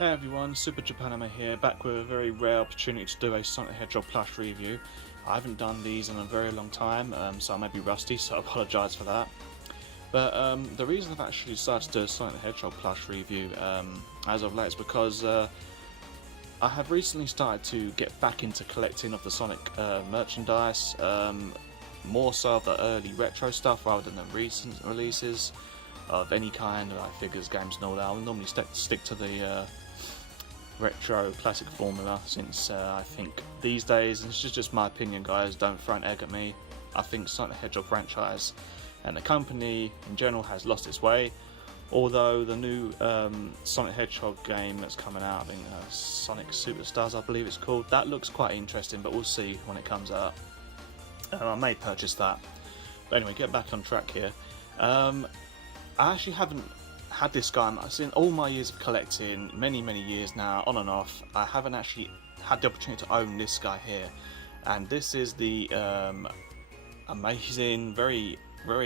Hey everyone, Super Japanime here, back with a very rare opportunity to do a Sonic the Hedgehog plush review. I haven't done these in a very long time, so I may be rusty, so I apologise for that. But the reason I've actually decided to do a Sonic the Hedgehog plush review as of late is because I have recently started to get back into collecting of the Sonic merchandise, more so of the early retro stuff rather than the recent releases of any kind, like figures, games and all that. I'll normally stick to the retro classic formula, since I think these days, and it's just my opinion guys, don't throw an egg at me, I think Sonic the Hedgehog franchise and the company in general has lost its way. Although the new Sonic the Hedgehog game that's coming out, I think Sonic Superstars I believe it's called, that looks quite interesting, but we'll see when it comes out. I may purchase that. But anyway, get back on track here. I actually haven't had this guy in all my years of collecting, many years now, on and off. I haven't actually had the opportunity to own this guy here, and this is the amazing, very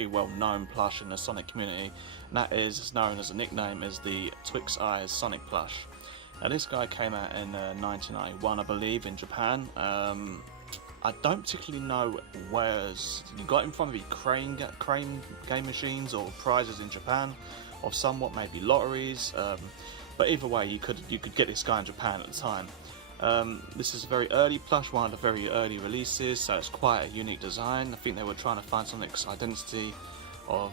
well known plush in the Sonic community, and that is known as a nickname as the Twix Eyes Sonic plush. Now this guy came out in 1991 I believe in Japan. I don't particularly know where you got him from, maybe crane game machines or prizes in Japan, or somewhat maybe lotteries, but either way you could get this guy in Japan at the time. This is a very early plush, one of the very early releases, so it's quite a unique design. I think they were trying to find Sonic's identity of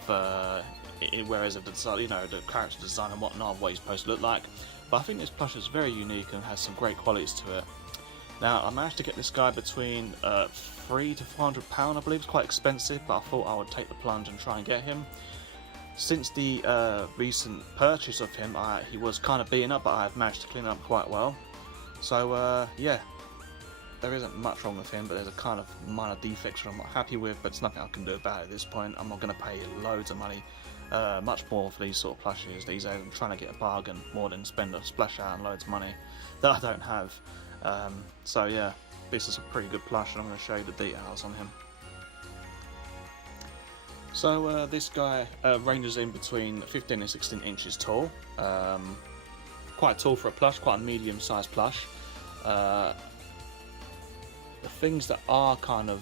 whereas of the design, you know, the character design and whatnot, what he's supposed to look like. But I think this plush is very unique and has some great qualities to it. Now, I managed to get this guy between £300 to £400, I believe. It's quite expensive, but I thought I would take the plunge and try and get him. Since the recent purchase of him, he was kind of beaten up, but I've managed to clean up quite well. So, yeah, there isn't much wrong with him, but there's a kind of minor defects that I'm not happy with, but it's nothing I can do about it at this point. I'm not going to pay loads of money, much more for these sort of plushes these days. I'm trying to get a bargain more than spend a splash out on loads of money that I don't have. So yeah, this is a pretty good plush, and I'm going to show you the details on him. So this guy ranges in between 15 and 16 inches tall, quite tall for a plush, quite a medium-sized plush. The things that are kind of,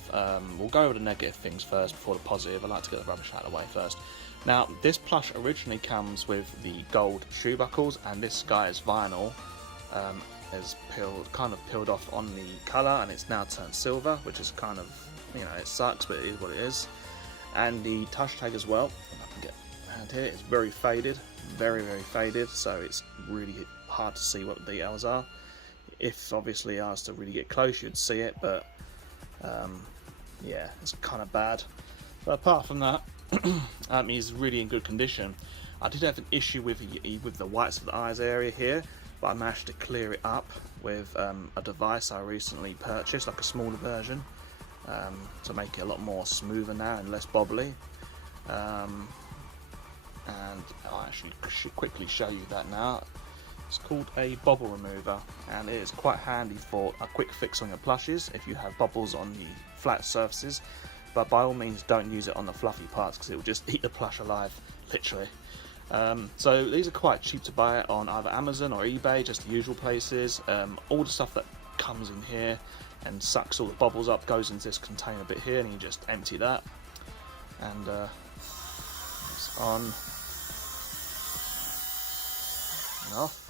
we'll go over the negative things first before the positive. I like to get the rubbish out of the way first. Now, this plush originally comes with the gold shoe buckles, and this guy's vinyl has kind of peeled off on the colour, and it's now turned silver, which is kind of, you know, it sucks, but it is what it is. And the touch tag as well, if I can get around here, it's very faded, very faded, so it's really hard to see what the details are. If obviously I was to really get close, you'd see it, but yeah, it's kind of bad. But apart from that, he's really in good condition. I did have an issue with the whites of the eyes area here, but I managed to clear it up with a device I recently purchased, like a smaller version, to make it a lot more smoother now and less bobbly. And I'll actually quickly show you that now. It's called a bobble remover, and it is quite handy for a quick fix on your plushes if you have bobbles on the flat surfaces, but by all means don't use it on the fluffy parts because it will just eat the plush alive, literally. So these are quite cheap to buy on either Amazon or eBay, just the usual places. All the stuff that comes in here and sucks all the bubbles up goes into this container bit here, and you just empty that, and it's on and off.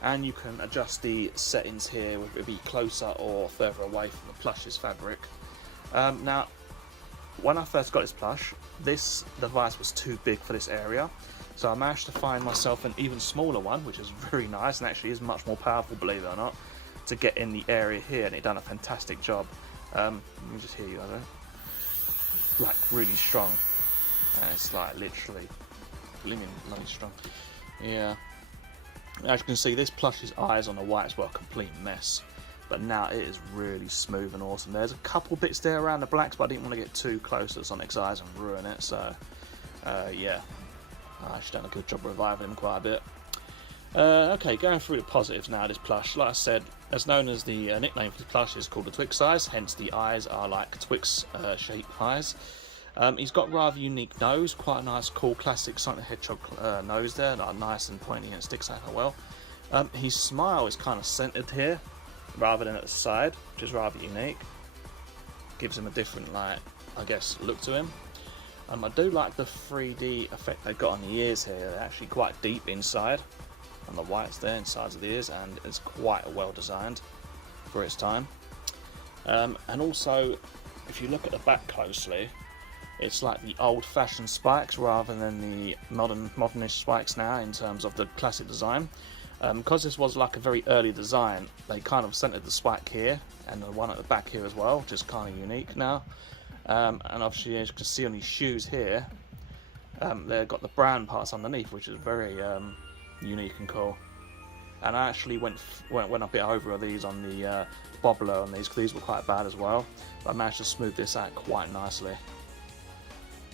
And you can adjust the settings here, whether it be closer or further away from the plush's fabric. Now, when I first got this plush, this device was too big for this area, so I managed to find myself an even smaller one, which is very nice and actually is much more powerful, believe it or not, to get in the area here, and it done a fantastic job. Let me just hear you, I don't know. Like really strong, and it's like literally blooming bloody strong. Yeah. As you can see, this plush's eyes on the whites were a complete mess, but now it is really smooth and awesome. There's a couple bits there around the blacks, but I didn't want to get too close to Sonic's eyes and ruin it, so yeah, I actually done a good job reviving him quite a bit. Okay, going through the positives now. This plush, like I said, as known as the nickname for the plush is called the Twix eyes, hence the eyes are like Twix shaped eyes. He's got rather unique nose, quite a nice cool classic Sonic the Hedgehog nose there, like nice and pointy and sticks out well. His smile is kind of centered here rather than at the side, which is rather unique. Gives him a different, like, I guess, look to him. I do like the 3D effect they've got on the ears here. They're actually quite deep inside, and the whites there inside of the ears, and it's quite well designed for its time. And also, if you look at the back closely, it's like the old-fashioned spikes rather than the modernish spikes now in terms of the classic design. Because this was like a very early design, they kind of centered the spike here and the one at the back here as well, which is kind of unique now. And obviously, as you can see on these shoes here, they've got the brown parts underneath, which is very unique and cool. And I actually went a bit over these on the bobbler on these, because these were quite bad as well. But I managed to smooth this out quite nicely.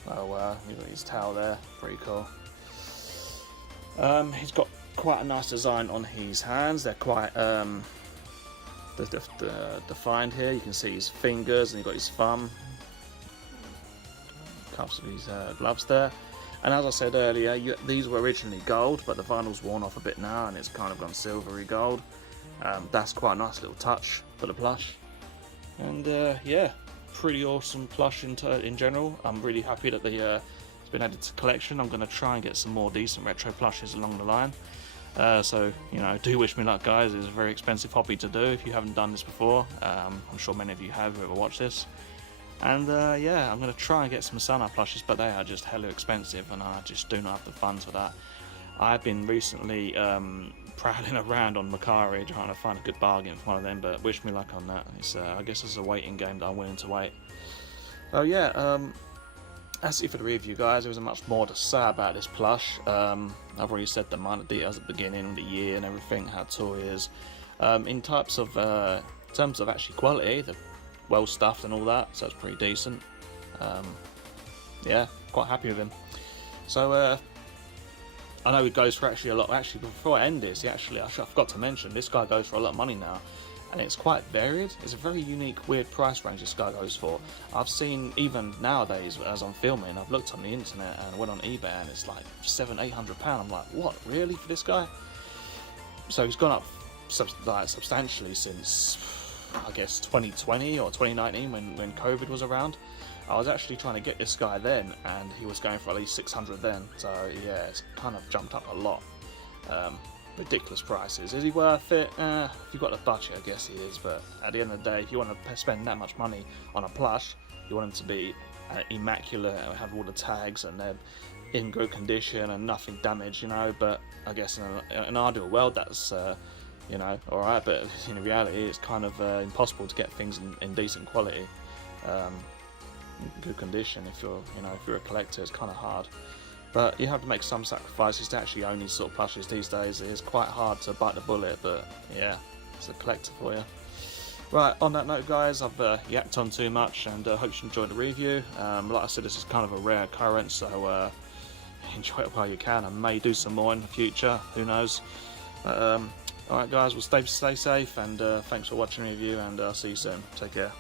So you've got his tail there, pretty cool. He's got quite a nice design on his hands. They're quite defined here. You can see his fingers, and you've got his thumb. Cuffs of his gloves there. And as I said earlier, these were originally gold, but the vinyl's worn off a bit now, and it's kind of gone silvery gold. That's quite a nice little touch for the plush. And yeah, pretty awesome plush in general. I'm really happy that it's been added to collection. I'm going to try and get some more decent retro plushes along the line. So, you know, do wish me luck, guys. It's a very expensive hobby to do if you haven't done this before. I'm sure many of you have who ever watched this. And yeah, I'm going to try and get some Sana plushes, but they are just hella expensive, and I just do not have the funds for that. I've been recently prowling around on Mercari trying to find a good bargain for one of them, but wish me luck on that. It's, I guess it's a waiting game that I'm willing to wait. So yeah, that's it for the review, guys. There isn't much more to say about this plush. I've already said the minor details at the beginning, the year and everything, how tall it is. In terms of actually quality, the well stuffed and all that, so it's pretty decent. Yeah, quite happy with him. So I know he goes for actually a lot. Actually, before I end this, I forgot to mention, this guy goes for a lot of money now, and it's quite varied. It's a very unique, weird price range this guy goes for. I've seen, even nowadays as I'm filming, I've looked on the internet and went on eBay, and it's like £700-800. I'm like, what, really, for this guy? So he's gone up substantially since, I guess, 2020 or 2019 when COVID was around. I was actually trying to get this guy then, and he was going for at least 600 then. So yeah, it's kind of jumped up a lot. Ridiculous prices. Is he worth it? If you've got the budget, I guess he is. But at the end of the day, if you want to spend that much money on a plush, you want him to be immaculate, have all the tags, and they're in good condition and nothing damaged, you know. But I guess in an ideal world, that's you know, alright, but in reality it's kind of impossible to get things in decent quality, good condition. If you're a collector, it's kind of hard, but you have to make some sacrifices to actually own these sort of plushes these days. It is quite hard to bite the bullet, but yeah, it's a collector for you. Right, on that note, guys, I've yapped on too much, and hope you enjoyed the review. Like I said, this is kind of a rare occurrence, so enjoy it while you can. I may do some more in the future, who knows. But alright, guys, well, stay safe, and thanks for watching the review, and I'll see you soon. Take care.